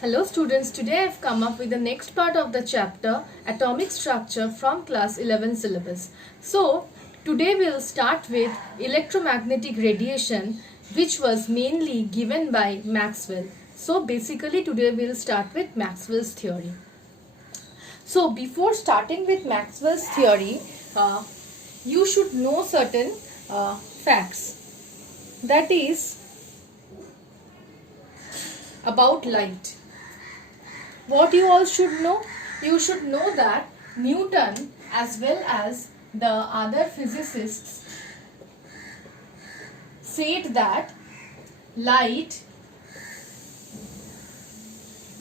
Hello students, today I have come up with the next part of the chapter Atomic Structure from class 11 syllabus. So today we will start with electromagnetic radiation, which was mainly given by Maxwell. So basically today we will start with Maxwell's theory. So before starting with Maxwell's theory, you should know certain facts. That is about light. What you all should know? You should know that Newton as well as the other physicists said that light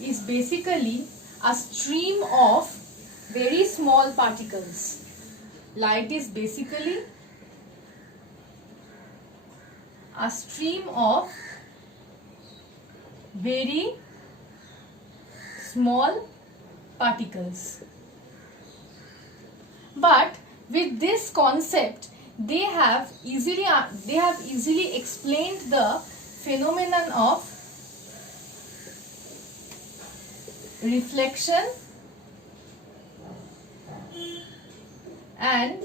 is basically a stream of very small particles. Light is basically a stream of very small particles. But with this concept, they have easily explained the phenomenon of reflection and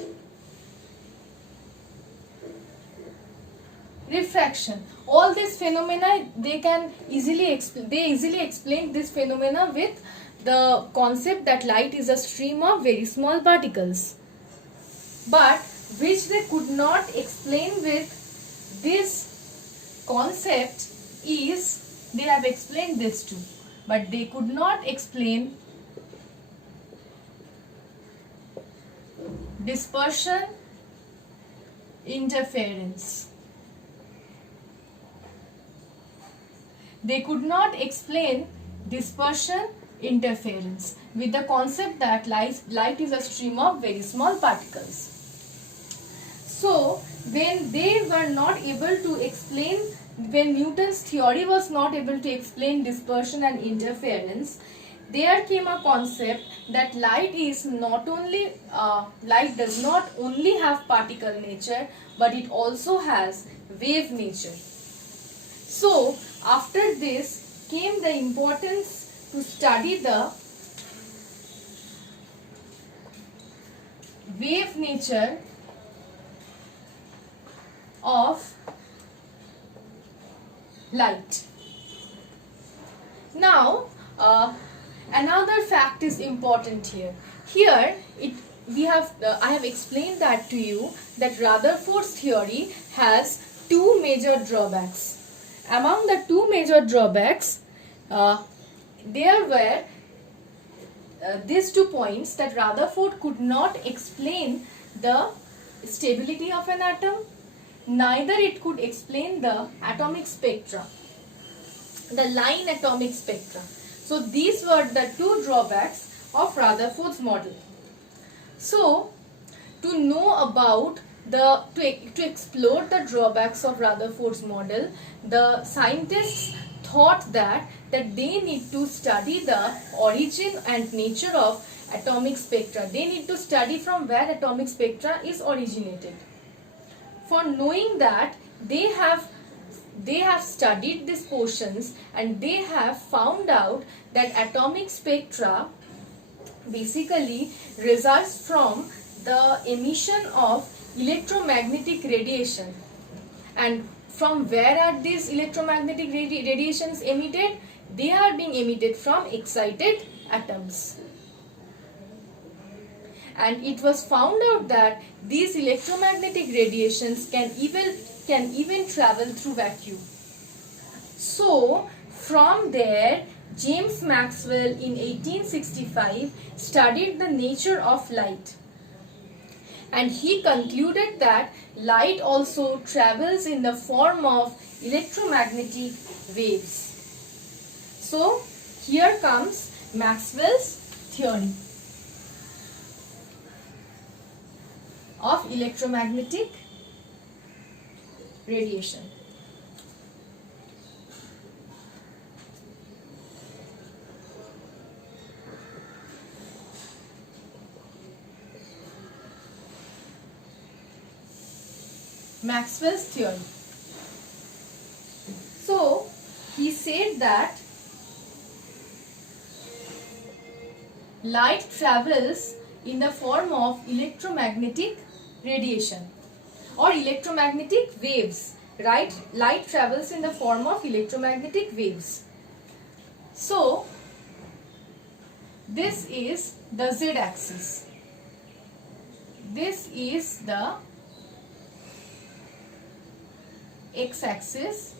refraction. All these phenomena they easily explain this phenomena with the concept that light is a stream of very small particles, but which they could not explain with this concept is they have explained this too, but they could not explain dispersion, interference. They could not explain dispersion, interference with the concept that light is a stream of very small particles. So when they were not able to explain, when Newton's theory was not able to explain dispersion and interference, there came a concept that light does not only have particle nature, but it also has wave nature. So after this came the importance to study the wave nature of light. Now another fact is important here. I have explained that to you that Rutherford's theory has two major drawbacks. Among the two major drawbacks, there were these 2 points, that Rutherford could not explain the stability of an atom, neither it could explain the atomic spectra, the line atomic spectra. So these were the two drawbacks of Rutherford's model. So to know about to explore the drawbacks of Rutherford's model, the scientists thought that they need to study the origin and nature of atomic spectra. They need to study from where atomic spectra is originated. For knowing that, they have studied these portions and they have found out that atomic spectra basically results from the emission of electromagnetic radiation. And from where are these electromagnetic radiations emitted? They are being emitted from excited atoms. And it was found out that these electromagnetic radiations can even travel through vacuum. So from there, James Maxwell in 1865 studied the nature of light, and he concluded that light also travels in the form of electromagnetic waves. So here comes Maxwell's theory of electromagnetic radiation. Maxwell's theory. So he said that light travels in the form of electromagnetic radiation or electromagnetic waves, right? Light travels in the form of electromagnetic waves. So, this is the z-axis. This is the x-axis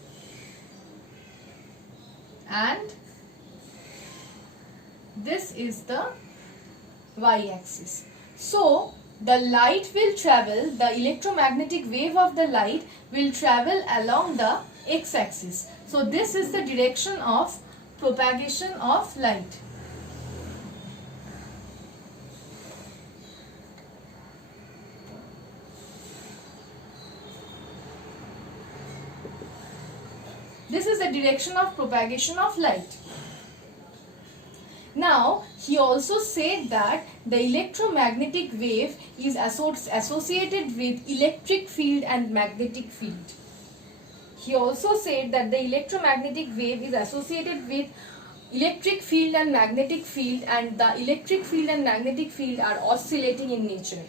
and this is the y-axis. So, the light will travel, the electromagnetic wave of the light will travel along the x-axis. So, this is the direction of propagation of light. This is the direction of propagation of light. Now, he also said that the electromagnetic wave is associated with electric field and magnetic field. He also said that the electromagnetic wave is associated with electric field and magnetic field, and the electric field and magnetic field are oscillating in nature.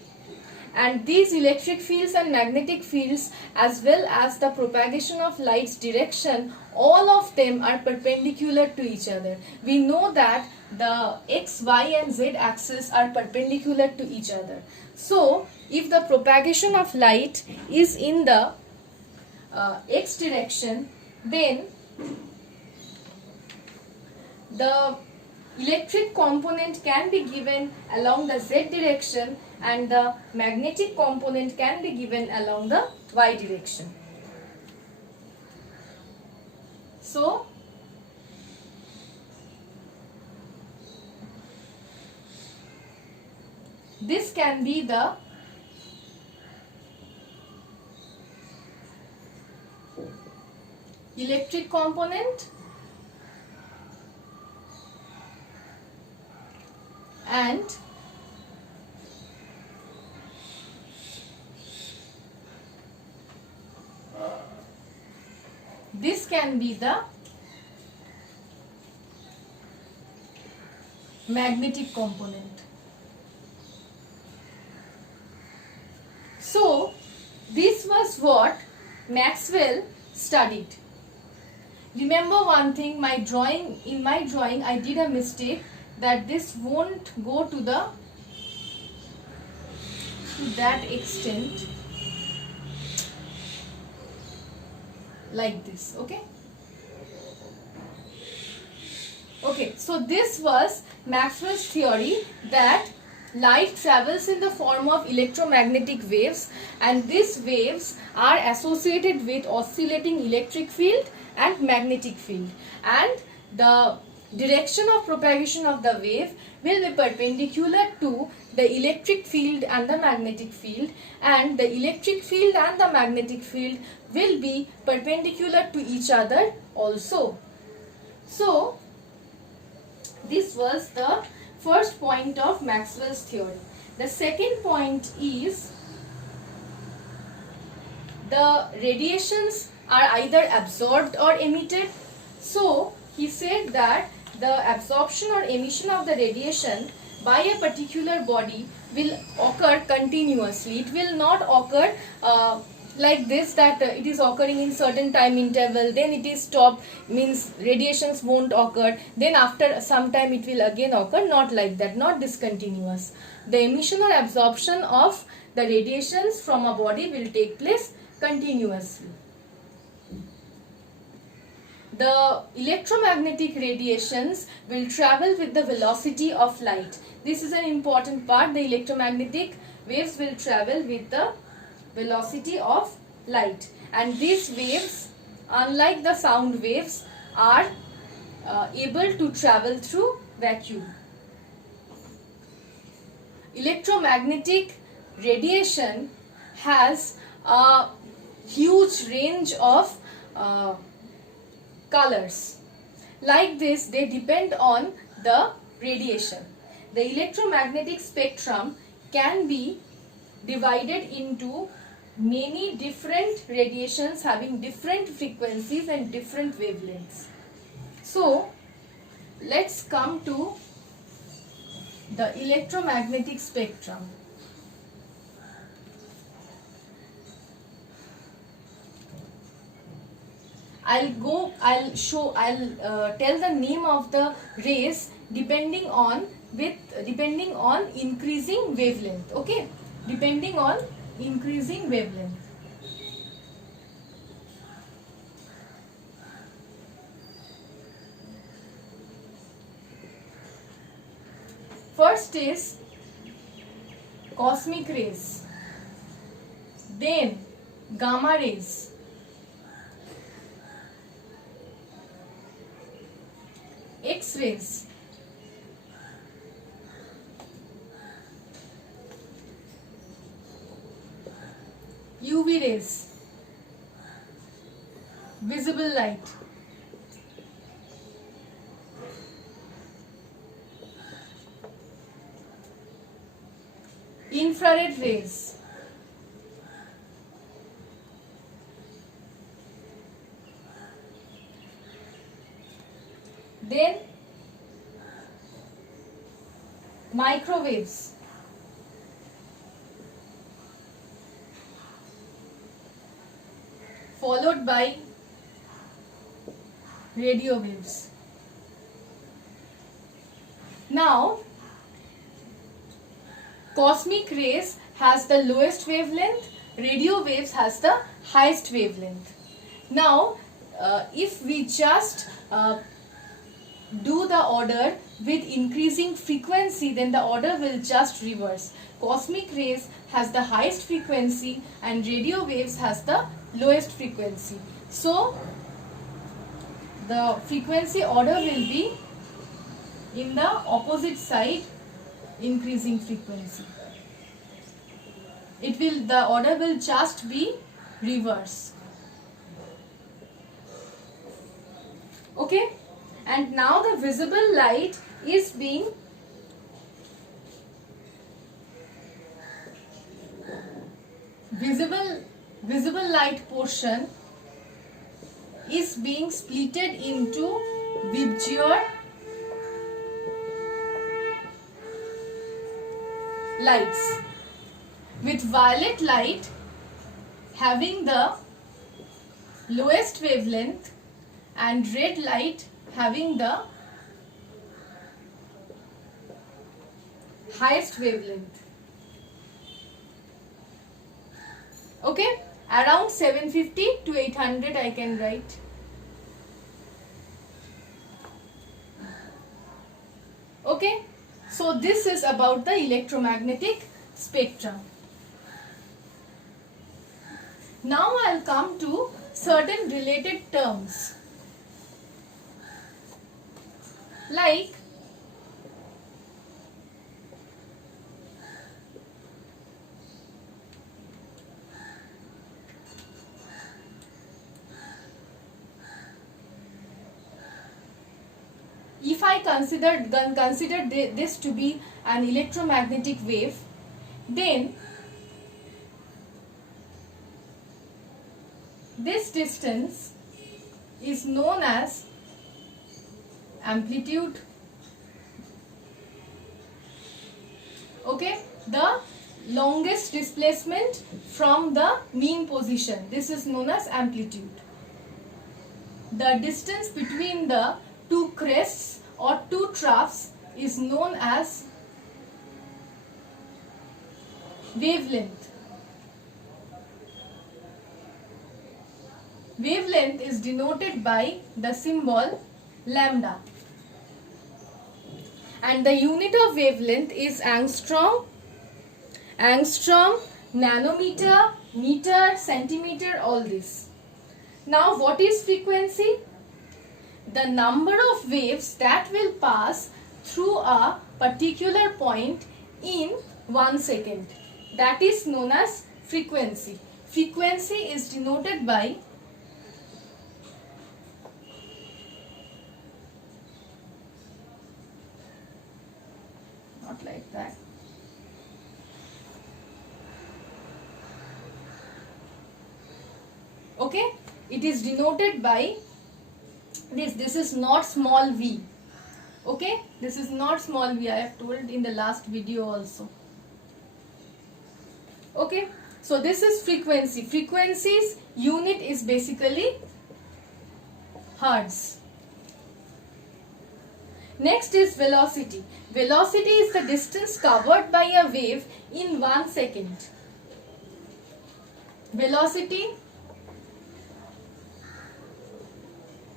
And these electric fields and magnetic fields, as well as the propagation of light's direction, all of them are perpendicular to each other. We know that the x, y and z axis are perpendicular to each other. So, if the propagation of light is in the x direction, then the electric component can be given along the z direction and the magnetic component can be given along the y direction. So, this can be the electric component and this can be the magnetic component. So, this was what Maxwell studied. Remember one thing, in my drawing I did a mistake, that this won't go to that extent like this, okay? Okay, so this was Maxwell's theory that light travels in the form of electromagnetic waves, and these waves are associated with oscillating electric field and magnetic field, and the direction of propagation of the wave will be perpendicular to the electric field and the magnetic field, and the electric field and the magnetic field will be perpendicular to each other also. So, this was the first point of Maxwell's theory. The second point is the radiations are either absorbed or emitted. So, he said that the absorption or emission of the radiation by a particular body will occur continuously. It will not occur like this, that it is occurring in certain time interval, then it is stopped, means radiations won't occur, then after some time it will again occur. Not like that, not discontinuous. The emission or absorption of the radiations from a body will take place continuously. The electromagnetic radiations will travel with the velocity of light. This is an important part. The electromagnetic waves will travel with the velocity of light, and these waves, unlike the sound waves, are able to travel through vacuum. Electromagnetic radiation has a huge range of colors. Like this, they depend on the radiation. The electromagnetic spectrum can be divided into many different radiations having different frequencies and different wavelengths. So, let's come to the electromagnetic spectrum. I'll tell the name of the rays depending on increasing wavelength. Okay, depending on increasing wavelength. First is cosmic rays, then gamma rays, X-rays, UV rays, visible light, infrared rays, then microwaves, followed by radio waves. Now, cosmic rays has the lowest wavelength, radio waves has the highest wavelength. Now, if we just do the order with increasing frequency, then the order will just reverse. Cosmic rays has the highest frequency and radio waves has the lowest frequency. So, the frequency order will be in the opposite side, increasing frequency. The order will just be reverse. Okay, and now the visible light is being visible light portion is being splitted into Vibgyor lights, with violet light having the lowest wavelength and red light having the highest wavelength. Okay, around 750 to 800 I can write. Okay, so this is about the electromagnetic spectrum. Now I'll come to certain related terms like if I consider this to be an electromagnetic wave, then this distance is known as amplitude. Okay, the longest displacement from the mean position, this is known as amplitude. The distance between the two crests or two troughs is known as wavelength. Wavelength is denoted by the symbol lambda. And the unit of wavelength is angstrom, nanometer, meter, centimeter, all this. Now what is frequency? The number of waves that will pass through a particular point in 1 second. That is known as frequency. Frequency is denoted by not like that. Okay, it is denoted by this is not small v. Okay, this is not small v, I have told in the last video also. Okay, so this is frequency. Frequency's unit is basically hertz. Next is velocity. Velocity is the distance covered by a wave in 1 second. Velocity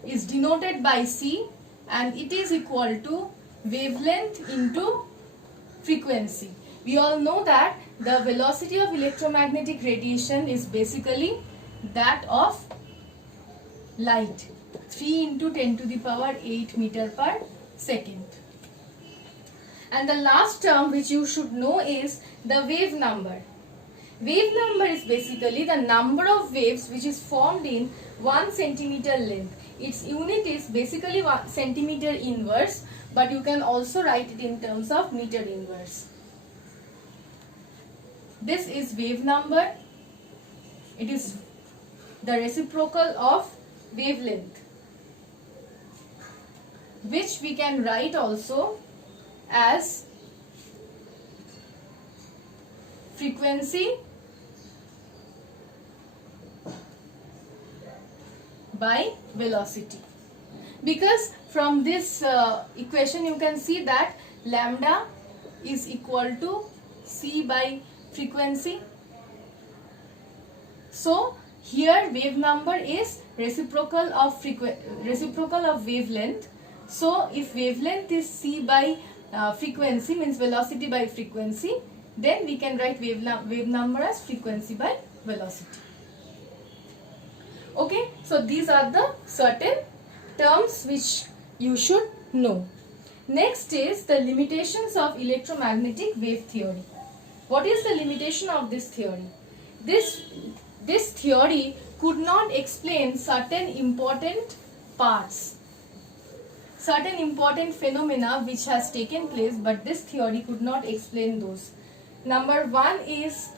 is denoted by c, and it is equal to wavelength into frequency. We all know that the velocity of electromagnetic radiation is basically that of light, 3 into 10 to the power 8 meter per second. And the last term which you should know is the wave number. Wave number is basically the number of waves which is formed in 1 centimeter length. Its unit is basically 1 centimeter inverse, but you can also write it in terms of meter inverse. This is wave number. It is the reciprocal of wavelength, which we can write also as frequency by velocity. Because from this equation you can see that lambda is equal to c by frequency. So here wave number is reciprocal of wavelength. So if wavelength is c by frequency, means velocity by frequency, then we can write wave number as frequency by velocity. Okay, so these are the certain terms which you should know. Next is the limitations of electromagnetic wave theory. What is the limitation of this theory? This theory could not explain certain important parts, certain important phenomena which has taken place, but this theory could not explain those. Number one is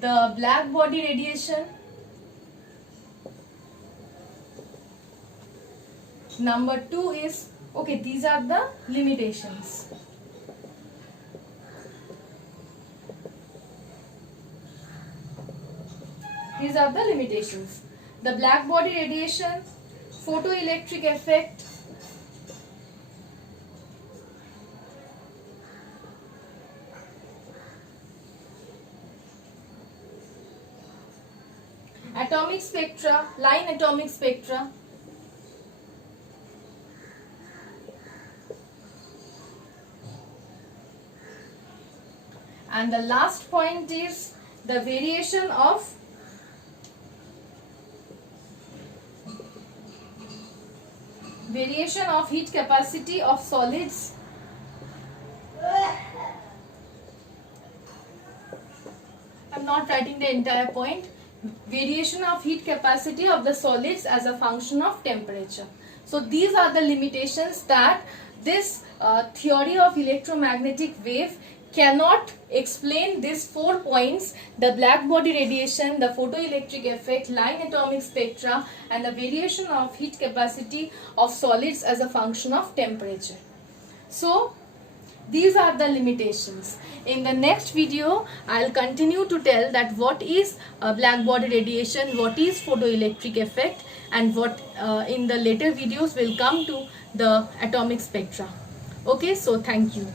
the black body radiation. Number two is, okay, these are the limitations. These are the limitations. The black body radiation, photoelectric effect, atomic spectra, line atomic spectra, and the last point is the variation of heat capacity of solids I'm not writing the entire point. Variation of heat capacity of the solids as a function of temperature. So these are the limitations that this theory of electromagnetic wave cannot explain these 4 points: the black body radiation, the photoelectric effect, line atomic spectra, and the variation of heat capacity of solids as a function of temperature. So these are the limitations. In the next video, I'll continue to tell that what is black body radiation, what is photoelectric effect, and what in the later videos will come to the atomic spectra. Okay, so thank you.